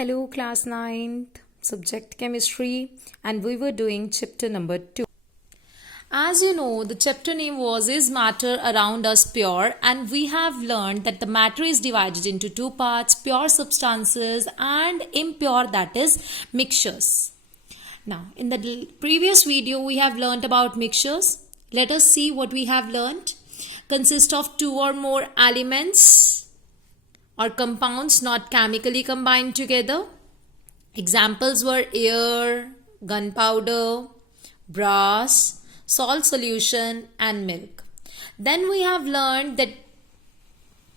Hello, class 9th, subject chemistry, and we were doing chapter number 2. As you know, the chapter name was Is Matter Around Us Pure? And we have learned that the matter is divided into two parts, pure substances and impure, that is mixtures. Now, in the previous video, we have learned about mixtures. Let us see what we have learned. Consist of two or more elements or compounds not chemically combined together. Examples were air, gunpowder, brass, salt solution and milk. Then we have learned that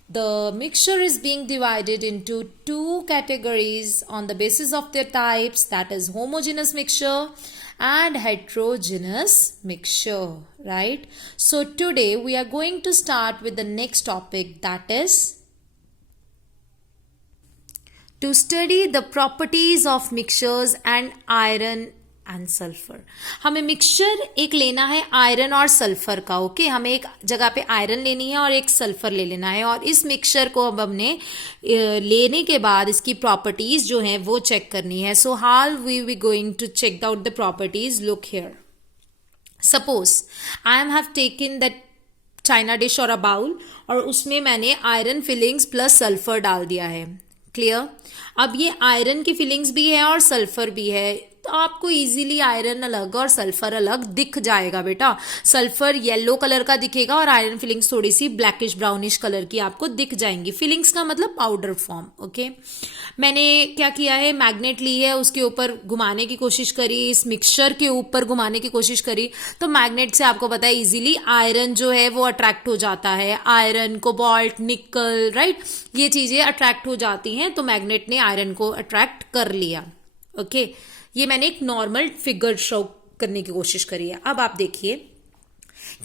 the mixture is being divided into two categories on the basis of their types, that is homogeneous mixture and heterogeneous mixture, right? So today we are going to start with the next topic, that is to study the properties of mixtures and iron and sulfur. हमें mixture एक लेना है iron और sulphur का, okay हमें एक जगह पे आयरन लेनी है और एक सल्फर ले लेना है और इस मिक्सचर को अब हमने लेने के बाद इसकी प्रॉपर्टीज जो हैं वो चेक करनी है. So how we we going to check out the properties. Look here. Suppose I am have taken that china dish और अ बाउल और उसमें मैंने आयरन फिलिंग्स प्लस सल्फर डाल दिया है. क्लियर. अब ये आयरन की फिलिंग्स भी है और सल्फर भी है, तो आपको इजीली आयरन अलग और सल्फर अलग दिख जाएगा बेटा. सल्फर येलो कलर का दिखेगा और आयरन फिलिंग्स थोड़ी सी ब्लैकिश ब्राउनिश कलर की आपको दिख जाएंगी. फिलिंग्स का मतलब पाउडर फॉर्म. ओके मैंने क्या किया है, मैग्नेट ली है, उसके ऊपर घुमाने की कोशिश करी, इस मिक्सचर के ऊपर घुमाने की कोशिश करी, तो मैग्नेट से आपको पता है इजीली आयरन जो है वो अट्रैक्ट हो जाता है. आयरन, कोबाल्ट, निकल, राइट, ये चीजें अट्रैक्ट हो जाती हैं, तो मैग्नेट ने आयरन को अट्रैक्ट कर लिया. ओके ये मैंने एक नॉर्मल फिगर शो करने की कोशिश करी है. अब आप देखिए,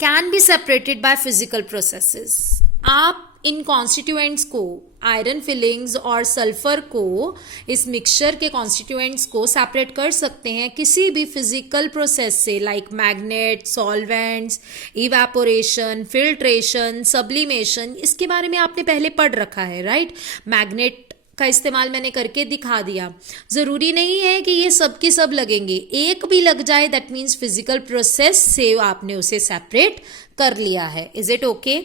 can be separated by physical processes. आप इन कॉन्स्टिट्यूएंट्स को, आयरन फिलिंग्स और सल्फर को, इस मिक्सचर के कॉन्स्टिट्यूएंट्स को सेपरेट कर सकते हैं किसी भी फिजिकल प्रोसेस से, like magnet, solvents, evaporation, filtration, sublimation. इसके बारे में आपने पहले पढ़ रखा है, राइट. मैग्नेट का इस्तेमाल मैंने करके दिखा दिया. जरूरी नहीं है कि ये सब के सब लगेंगे, एक भी लग जाए दैट मीन्स फिजिकल प्रोसेस से आपने उसे सेपरेट कर लिया है. Is it okay.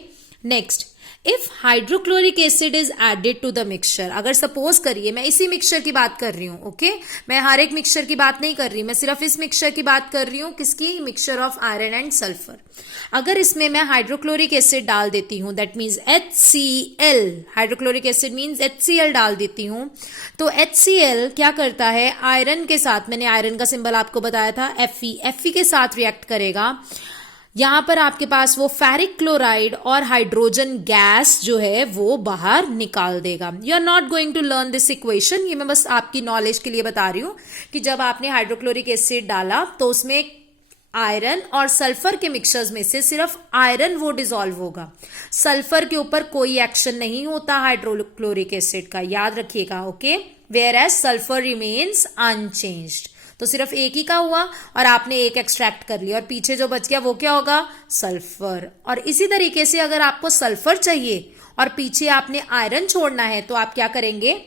Next, if hydrochloric acid is added to the mixture. अगर सपोज करिए, मैं इसी मिक्सचर की बात कर रही हूं, ओके मैं हर एक मिक्सचर की बात नहीं कर रही, मैं सिर्फ इस मिक्सचर की बात कर रही हूं. किसकी? Mixture of iron and sulphur. अगर इसमें मैं हाइड्रोक्लोरिक एसिड डाल देती हूं, that means HCl, hydrochloric acid means HCl डाल देती हूं, तो HCl क्या करता है, आयरन के साथ, मैंने आयरन का सिंबल आपको बताया था Fe के साथ रिएक्ट करेगा. यहां पर आपके पास वो फेरिक क्लोराइड और हाइड्रोजन गैस जो है वो बाहर निकाल देगा. You are not going to learn this equation, ये मैं बस आपकी नॉलेज के लिए बता रही हूं कि जब आपने हाइड्रोक्लोरिक एसिड डाला तो उसमें आयरन और सल्फर के मिक्सचर्स में से सिर्फ आयरन वो डिसॉल्व होगा, सल्फर के ऊपर कोई एक्शन नहीं होता हाइड्रोक्लोरिक एसिड का, याद रखिएगा. Okay whereas sulphur remains unchanged. तो सिर्फ एक ही का हुआ और आपने एक एक्सट्रैक्ट कर लिया और पीछे जो बच गया वो क्या होगा, सल्फर. और इसी तरीके से अगर आपको सल्फर चाहिए और पीछे आपने आयरन छोड़ना है तो आप क्या करेंगे,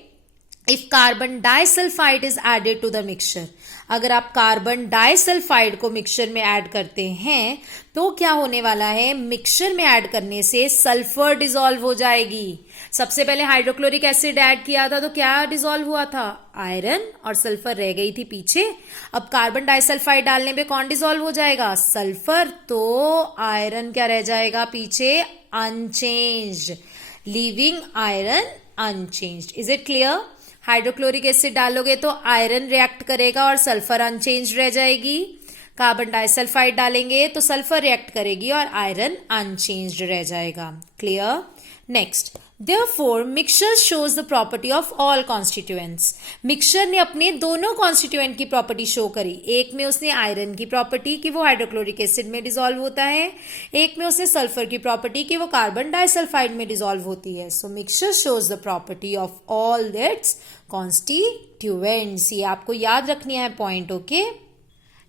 if carbon disulphide is added to the mixture. अगर आप कार्बन डाइसल्फाइड को मिक्सचर में ऐड करते हैं तो क्या होने वाला है, मिक्सचर में ऐड करने से सल्फर डिसॉल्व हो जाएगी. सबसे पहले हाइड्रोक्लोरिक एसिड ऐड किया था तो क्या डिसॉल्व हुआ था, आयरन, और सल्फर रह गई थी पीछे. अब कार्बन डाइसल्फाइड डालने पे कौन डिसॉल्व हो जाएगा, सल्फर, तो आयरन क्या रह जाएगा पीछे, unchanged, leaving iron unchanged. Is it clear. Hydrochloric acid डालोगे तो आयरन रिएक्ट करेगा और सल्फर अनचेंज्ड रह जाएगी. कार्बन डाइसल्फाइड डालेंगे तो सल्फर रिएक्ट करेगी और आयरन अनचेंज्ड रह जाएगा. Clear. Next, Therefore, mixture shows the property of all constituents. Mixture ने अपने दोनों कॉन्स्टिट्यूएंट की प्रॉपर्टी शो करी. एक में उसने आयरन की प्रॉपर्टी कि वो हाइड्रोक्लोरिक एसिड में डिसॉल्व होता है, एक में उसने सल्फर की प्रॉपर्टी कि वो कार्बन डाइसल्फाइड में डिसॉल्व होती है. So mixture shows the property of all that's constituents. ये आपको याद रखनी है point. Okay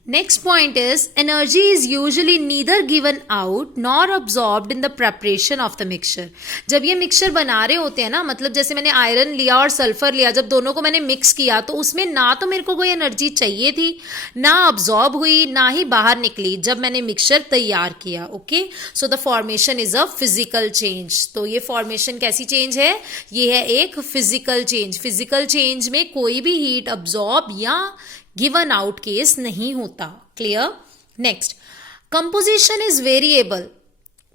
Next point is energy is usually neither given out nor absorbed in the preparation of the mixture. जब ये मिक्सचर बना रहे होते हैं ना, मतलब जैसे मैंने आयरन लिया और सल्फर लिया, जब दोनों को मैंने मिक्स किया तो उसमें ना तो मेरे को कोई एनर्जी चाहिए थी, ना अब्जॉर्ब हुई, ना ही बाहर निकली जब मैंने मिक्सचर तैयार किया. Okay, so the formation is a physical change. तो ये फॉर्मेशन कैसी चेंज है? ये है एक फिजिकल चेंज. फिजिकल चेंज में कोई भी हीट अब्जॉर्ब या गिवन आउट केस नहीं होता. Clear? Next, composition is variable.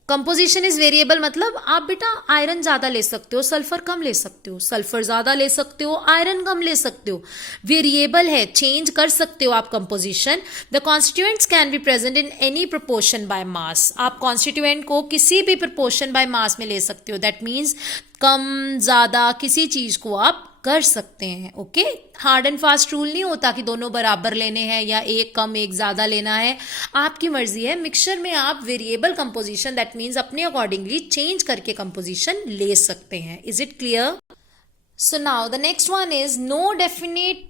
Composition is variable मतलब आप बेटा आयरन ज्यादा ले सकते हो, सल्फर कम ले सकते हो, सल्फर ज्यादा ले सकते हो, आयरन कम ले सकते हो. वेरिएबल है, चेंज कर सकते हो आप composition. The constituents can be present in any proportion by mass. आप कॉन्स्टिट्यूएंट को किसी भी प्रोपोर्शन बाय मास में ले सकते हो. दैट मीन्स कम ज्यादा किसी चीज को आप कर सकते हैं. Okay, hard and fast rule नहीं होता कि दोनों बराबर लेने हैं या एक कम एक ज्यादा लेना है. आपकी मर्जी है. मिक्सचर में आप वेरिएबल कंपोजिशन, दैट मीन्स अपने अकॉर्डिंगली चेंज करके कंपोजिशन ले सकते हैं. Is it clear? So now the next one is no definite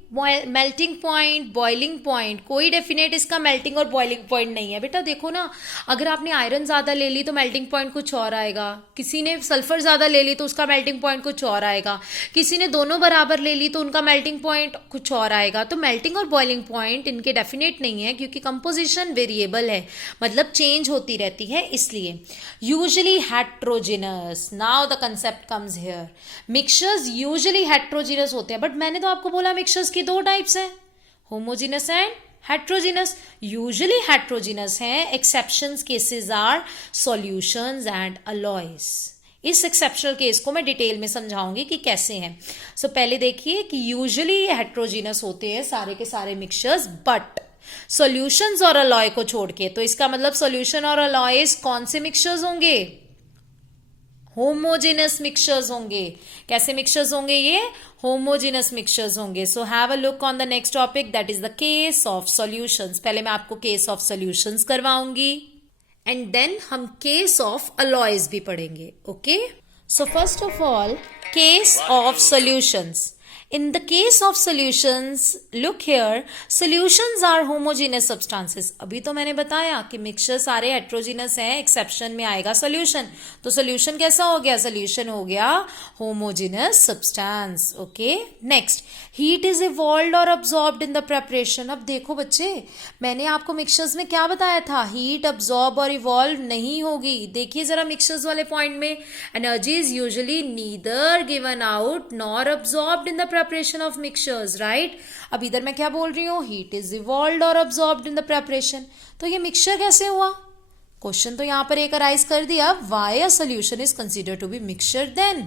melting point, boiling point. कोई डेफिनेट इसका मेल्टिंग और बॉइलिंग पॉइंट नहीं है. बेटा देखो ना, अगर आपने आयरन ज्यादा ले ली तो मेल्टिंग पॉइंट कुछ और आएगा, किसी ने सल्फर ज्यादा ले ली तो उसका मेल्टिंग पॉइंट कुछ और आएगा, किसी ने दोनों बराबर ले ली तो उनका मेल्टिंग पॉइंट कुछ और आएगा. तो मेल्टिंग और बॉइलिंग पॉइंट इनके डेफिनेट नहीं है क्योंकि कंपोजिशन वेरिएबल है, मतलब चेंज होती रहती है. इसलिए usually heterogeneous. Now the concept comes here. Mixtures usually heterogeneous होते हैं, बट मैंने तो आपको बोला मिक्सचर्स की दो टाइप्स हैं, homogeneous and heterogeneous. Usually heterogeneous हैं. Exceptions cases are solutions and alloys. इस एक्सेप्शनल केस को मैं डिटेल में समझाऊंगी कि कैसे हैं. सो पहले देखिए कि यूजुअली हेट्रोजिनस होते हैं सारे के सारे मिक्सचर्स, बट सॉल्यूशंस और अलॉय को छोड़ के. तो इसका मतलब सॉल्यूशन और अलॉयज कौन से मिक्सचर्स होंगे? होमोजेनस मिक्सचर्स होंगे. कैसे मिक्सचर्स होंगे? ये होमोजेनस मिक्सचर्स होंगे. So have a look on the next topic, that is the case of solutions. पहले मैं आपको केस ऑफ सॉल्यूशंस करवाऊंगी एंड देन हम केस ऑफ अलॉयज भी पढ़ेंगे. Okay, so first of all case of solutions. In the case of solutions, look here, solutions are homogeneous substances. अभी तो मैंने बताया कि मिक्सचर सारे heterogeneous हैं, एक्सेप्शन में आएगा solution. तो solution कैसा हो गया? solution हो गया homogeneous substance. Okay, next, heat is evolved or absorbed in the preparation. अब देखो बच्चे, मैंने आपको मिक्सचर्स में क्या बताया था? हीट अब्सॉर्ब और इवॉल्व नहीं होगी. देखिए जरा मिक्सचर्स वाले पॉइंट में, energy is usually neither given out nor absorbed in the preparation of mixtures, right? अब इधर मैं क्या बोल रही हूँ? heat is evolved or absorbed in the preparation. तो ये मिक्सचर कैसे हुआ? क्वेश्चन तो यहाँ पर एक अराइज कर दिया, why a solution is considered to be mixture then?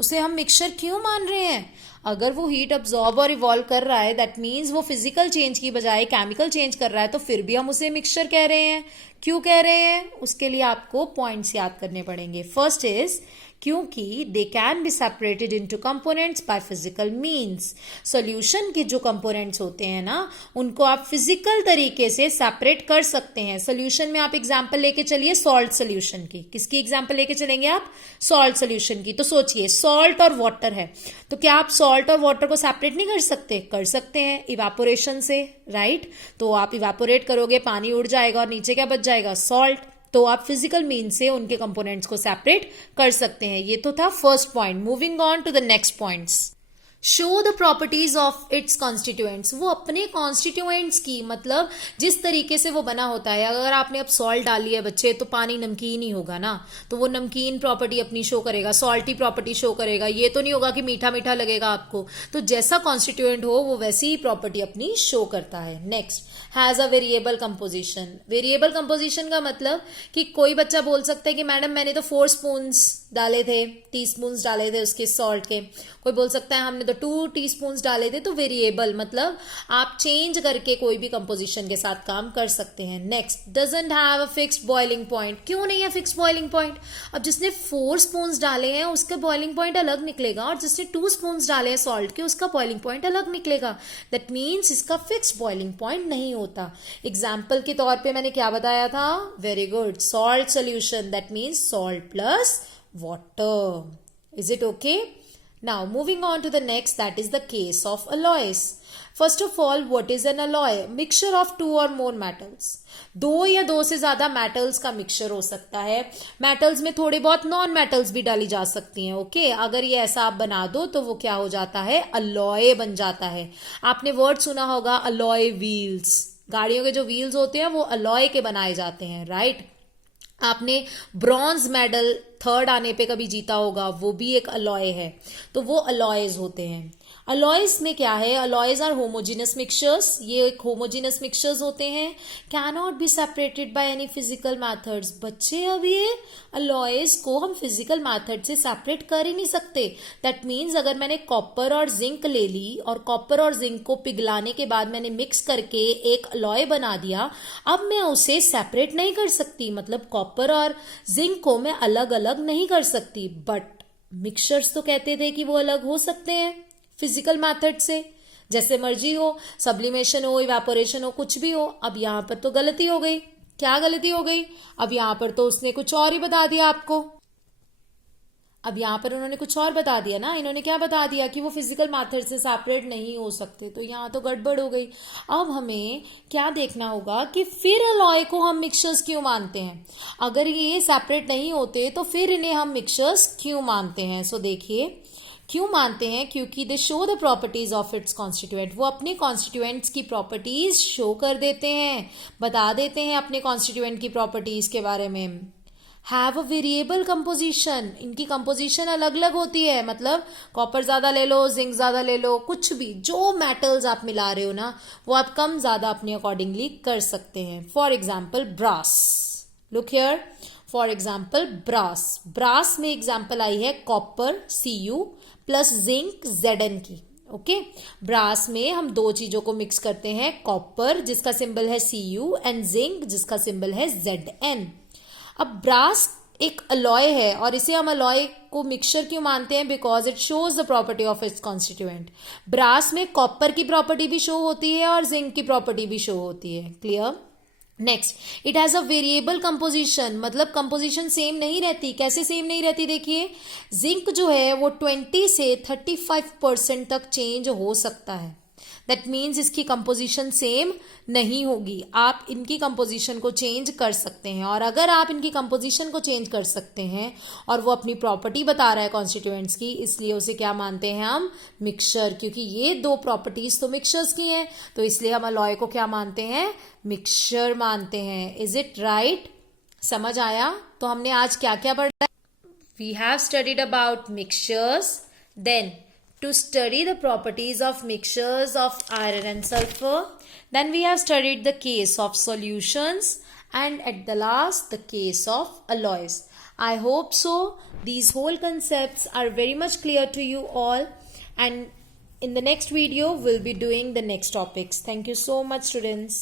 उसे हम मिक्सचर क्यों मान रहे हैं? अगर वो हीट अब्सॉर्ब और इवॉल्व कर रहा है, दैट मीन्स वो फिजिकल चेंज की बजाय केमिकल चेंज कर रहा है, तो फिर भी हम उसे मिक्सचर कह रहे हैं. क्यों कह रहे हैं? उसके लिए आपको पॉइंट्स याद करने पड़ेंगे. फर्स्ट इज क्योंकि they can be separated into components by physical means. Solution के जो कंपोनेंट्स होते हैं ना, उनको आप फिजिकल तरीके से सेपरेट कर सकते हैं. सॉल्यूशन में आप एग्जांपल लेके चलिए सॉल्ट सॉल्यूशन की. किसकी एग्जांपल लेके चलेंगे आप? सॉल्ट सॉल्यूशन की. तो सोचिए सॉल्ट और वाटर है, तो क्या आप सॉल्ट और वाटर को सेपरेट नहीं कर सकते? कर सकते हैं, इवापोरेशन से, राइट? तो आप इवापोरेट करोगे, पानी उड़ जाएगा और नीचे क्या बच जाएगा? सॉल्ट. तो आप फिजिकल मीन से उनके कंपोनेंट्स को सेपरेट कर सकते हैं. ये तो था first point. Moving on to the next points. Show the properties of its constituents. वो अपने कॉन्स्टिट्यूएंट्स की, मतलब जिस तरीके से वो बना होता है. अगर आपने अब सॉल्ट डाली है बच्चे, तो पानी नमकीन ही होगा ना, तो वो नमकीन प्रॉपर्टी अपनी शो करेगा, सॉल्टी प्रॉपर्टी शो करेगा. ये तो नहीं होगा कि मीठा मीठा लगेगा आपको. तो जैसा कॉन्स्टिट्यूएंट हो वो वैसी ही प्रॉपर्टी अपनी शो करता है. Next, has a variable composition. Variable composition का मतलब कि कोई बच्चा बोल सकता है कि मैडम मैंने तो 4 स्पून्स डाले थे, टीस्पून्स डाले थे उसके सॉल्ट के. कोई बोल सकता है हमने तो 2 टीस्पून्स डाले थे. तो वेरिएबल मतलब आप चेंज करके कोई भी कंपोजिशन के साथ काम कर सकते हैं. Next, doesn't have a fixed boiling point. क्यों नहीं है फिक्स्ड बॉइलिंग पॉइंट? अब जिसने 4 स्पून्स डाले हैं उसका बॉइलिंग पॉइंट अलग निकलेगा, और जिसने 2 स्पून्स डाले हैं सॉल्ट के उसका बॉइलिंग पॉइंट अलग निकलेगा. दैट मीन्स इसका फिक्स्ड बॉइलिंग पॉइंट नहीं होता. एग्जाम्पल के तौर पे मैंने क्या बताया था? Very good, salt solution, that means salt plus water. Is it okay? Now, moving on to the next, that is the case of alloys. First of all, what is an alloy? Mixture of two or more metals. दो या दो से ज्यादा metals का mixture हो सकता है. Metals में थोड़े बहुत नॉन मेटल्स भी डाली जा सकती हैं. ओके, अगर ये ऐसा आप बना दो तो वो क्या हो जाता है? अलॉय बन जाता है. आपने वर्ड सुना होगा अलॉय व्हील्स. गाड़ियों के जो व्हील्स होते हैं वो अलॉय के बनाए जाते हैं, राइट? आपने ब्रॉन्ज मेडल थर्ड आने पे कभी जीता होगा, वो भी एक अलॉय है. तो वो अलॉयज होते हैं. अलॉयज में क्या है? Alloys are homogeneous mixtures. ये एक होमोजीनस मिक्सचर्स होते हैं. Can not be separated by any physical methods. बच्चे, अब ये अलॉयज को हम फिजिकल मैथड से सेपरेट कर ही नहीं सकते. दैट मीन्स अगर मैंने कॉपर और जिंक ले ली और कॉपर और जिंक को पिघलाने के बाद मैंने मिक्स करके एक अलॉय बना दिया, अब मैं उसे सेपरेट नहीं कर सकती. मतलब कॉपर और जिंक को मैं अलग अलग नहीं कर सकती. बट मिक्सचर्स तो कहते थे कि वो अलग हो सकते हैं फिजिकल मैथड से, जैसे मर्जी हो, सब्लिमेशन हो, इवेपोरेशन हो, कुछ भी हो. अब यहां पर तो गलती हो गई. क्या गलती हो गई? अब यहां पर तो उसने कुछ और ही बता दिया आपको. अब यहां पर उन्होंने कुछ और बता दिया ना. इन्होंने क्या बता दिया कि वो फिजिकल मैथड से सेपरेट नहीं हो सकते. तो यहां तो गड़बड़ हो गई. अब हमें क्या देखना होगा कि फिर अलॉय को हम मिक्सचर्स क्यों मानते हैं. अगर ये सेपरेट नहीं होते तो फिर इन्हें हम मिक्सचर्स क्यों मानते हैं. सो देखिए, क्यों मानते हैं? क्योंकि दे show the properties of its constituent. वो अपने कॉन्स्टिट्यूएंट्स की प्रॉपर्टीज शो कर देते हैं, बता देते हैं अपने कॉन्स्टिट्यूएंट की प्रॉपर्टीज के बारे में. Have a variable composition. इनकी कंपोजिशन अलग अलग होती है. मतलब कॉपर ज्यादा ले लो, जिंक ज्यादा ले लो, कुछ भी जो मेटल्स आप मिला रहे हो ना, वो आप कम ज्यादा अपने अकॉर्डिंगली कर सकते हैं. For example brass. Look here, for example brass. Brass में एग्जाम्पल आई है copper Cu plus zinc Zn की. ओके, ब्रास में हम दो चीजों को मिक्स करते हैं, कॉपर जिसका सिंबल है Cu एंड जिंक जिसका सिंबल है Zn. अब ब्रास एक अलॉय है और इसे हम अलॉय को मिक्सचर क्यों मानते हैं? Because it shows the property of its constituent. Brass में कॉपर की प्रॉपर्टी भी शो होती है और जिंक की प्रॉपर्टी भी शो होती है. Clear? Next, it has a variable composition. मतलब कंपोजिशन सेम नहीं रहती. कैसे सेम नहीं रहती? देखिए, जिंक जो है वो 20 से 35% तक चेंज हो सकता है. दैट मीन्स इसकी कंपोजिशन सेम नहीं होगी. आप इनकी कंपोजिशन को चेंज कर सकते हैं. और अगर आप इनकी कंपोजिशन को चेंज कर सकते हैं और वो अपनी प्रॉपर्टी बता रहा है कॉन्स्टिट्यूएंट्स की, इसलिए उसे क्या मानते हैं हम? मिक्सचर. क्योंकि ये दो प्रॉपर्टीज तो मिक्सचर्स की हैं, तो इसलिए हम अलॉय को क्या मानते हैं? मिक्सचर मानते हैं. Is it right? समझ आया? तो हमने आज क्या क्या पढ़ा? We have studied about mixtures. Then to study the properties of mixtures of iron and sulfur. Then we have studied the case of solutions, and at the last the case of alloys. I hope so. These whole concepts are very much clear to you all, and in the next video we'll be doing the next topics. Thank you so much, students.